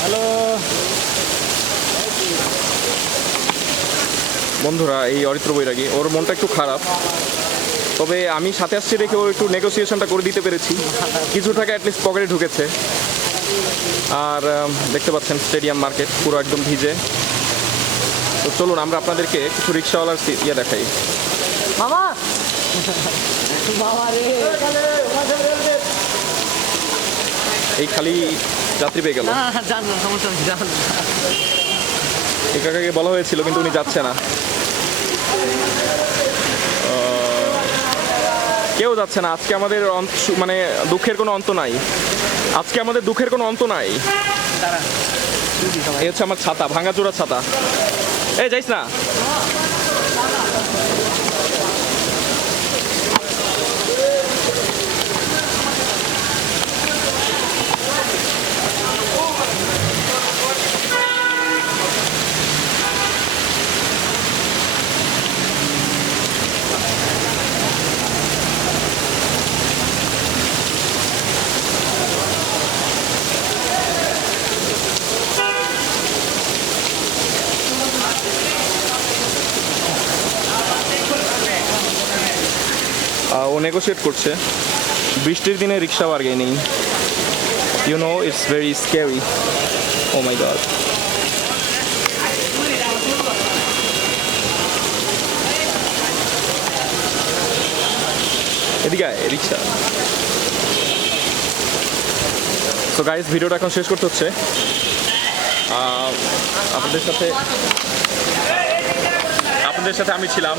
Hello বন্ধুরা, এই অরিত্র বৈরাগী, ওর মনটা একটু খারাপ, তবে আমি সাথে আসছি দেখে ও একটু নেগোসিয়েশনটা করে দিতে পেরেছি, কিছু টাকা অ্যাটলিস্ট পকেটে ঢুকেছে। আর দেখতে পাচ্ছেন স্টেডিয়াম মার্কেট পুরো একদম ভিজে। তো চলুন আমরা আপনাদেরকে কিছু রিক্সাওয়ালার ইয়ে দেখাই। মামা বাবা রে, এই খালি যাত্রী পেয়ে গেল। জান না, সমস্যা নেই, জান। এই কাকাকে বলা হয়েছিল কিন্তু উনি যাচ্ছে না, কেউ যাচ্ছে না। আজকে আমাদের মানে দুঃখের কোনো অন্ত নাই, আজকে আমাদের দুঃখের কোনো অন্ত নাই। এই হচ্ছে আমার ছাতা, ভাঙাচোরা ছাতা। এই যাইস না। ও নেগোশিয়েট করছে, বৃষ্টির দিনে rickshaw bargaining, you know it's very scary. Oh my God. এদিকে আয়, রিক্সা। সো গাইস, ভিডিওটা এখন শেষ করতে হচ্ছে। আপনাদের সাথে আমি ছিলাম